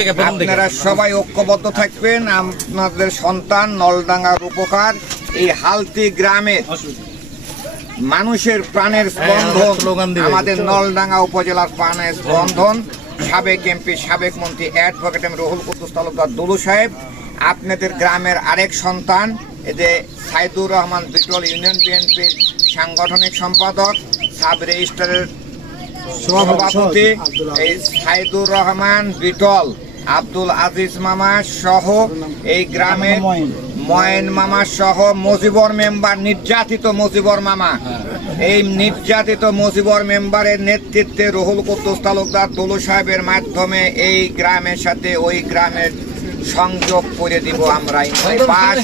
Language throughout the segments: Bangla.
থেকে আপনারা সবাই ঐক্যবদ্ধ থাকবেন আপনাদের সন্তান নলডাঙ্গার উপকার। এই হালতি গ্রামের মানুষের প্রাণের স্পন্দন আমাদের নলডাঙ্গা উপজেলার প্রাণের স্পন্দন। সাবেক এমপি সাবেক মন্ত্রী অ্যাডভোকেট এম রহুল কুদ্দুস তালুকদার দুলু সাহেব আপনাদের গ্রামের আরেক সন্তান যে সাইদুর রহমান বিটল ইউনিয়ন বিএনপির সাংগঠনিক সম্পাদক সাব রেজিস্ট্রারের সভাপতি এই সাইদুর রহমান বিটল আব্দুল আজিজ মামা সহ এই গ্রামের ময়েন মামা সহ মজিবর মেম্বার নির্যাতিত মজিবর মামা। এই নির্যাতিত মজিবর মেম্বারের নেতৃত্বে রহুল কুদ্দুস তালুকদার দলু সাহেবের মাধ্যমে এই গ্রামের সাথে ওই গ্রামের সংযোগ করে দিব আমরা। এই বাস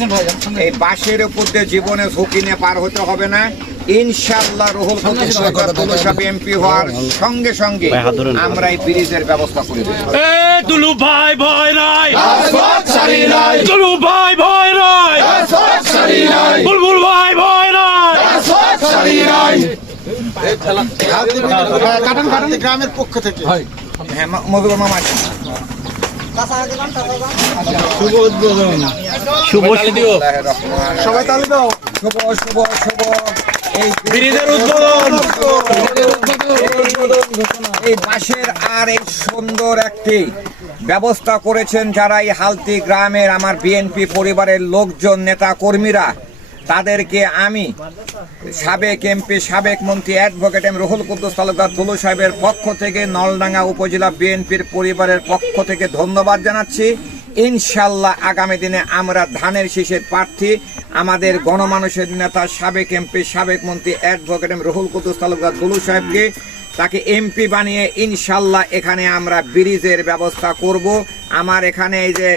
এই বাসের উপর দিয়ে জীবনে ঝুঁকি নিয়ে পার হতে হবে না। ইনশাল্লাহ রহুল কুদ্দুস সাহেব এমপি হওয়ার সঙ্গে সঙ্গে আমরা এই ব্রিজের ব্যবস্থা করে দেব। এ দুলু ভাই ভয় নাই। দুলু ভাই ভয় নাই। বুলবুল ভাই ভয় নাই। গ্রামের পক্ষ থেকে। হ্যাঁ। মামা শুভ সবাই তালি দাও। শুভ শুভ শুভ। এই ব্রিজের উদ্বোধন। এই বাঁশের আর এই সুন্দর একটি ব্যবস্থা করেছেন যারা এই হালতি গ্রামের আমার বিএনপি পরিবারের লোকজন নেতা কর্মীরা তাদেরকে আমি সাবেক এমপি সাবেক মন্ত্রী অ্যাডভোকেট এম রহুল কুদ্দুস তালুকদার তুলু সাহেবের পক্ষ থেকে নলডাঙ্গা উপজেলা বিএনপির পরিবারের পক্ষ থেকে ধন্যবাদ জানাচ্ছি। ইনশাল্লাহ আগামী দিনে আমরা ধানের শীষের প্রার্থী আমাদের গণমানুষের নেতা, সাবেক এমপি, সাবেক মন্ত্রী অ্যাডভোকেট এম রহুল কুদ্দুস তালুকদার দুলু সাহেবকে, তাকে এমপি বানিয়ে ইনশাল্লাহ এখানে আমরা ব্রিজের ব্যবস্থা করব। আমার এখানে এই যে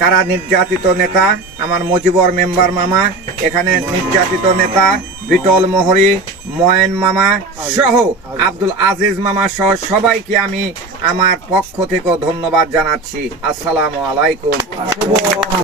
কারা নির্যাতিত নেতা, আমার মজিবর মেম্বার মামা, এখানে নির্যাতিত নেতা, বিটল মোহরি, ময়েন মামা সহ আব্দুল আজিজ মামা সহ সবাইকে আমি আমার পক্ষ থেকে ধন্যবাদ জানাচ্ছি। আসসালামু আলাইকুম।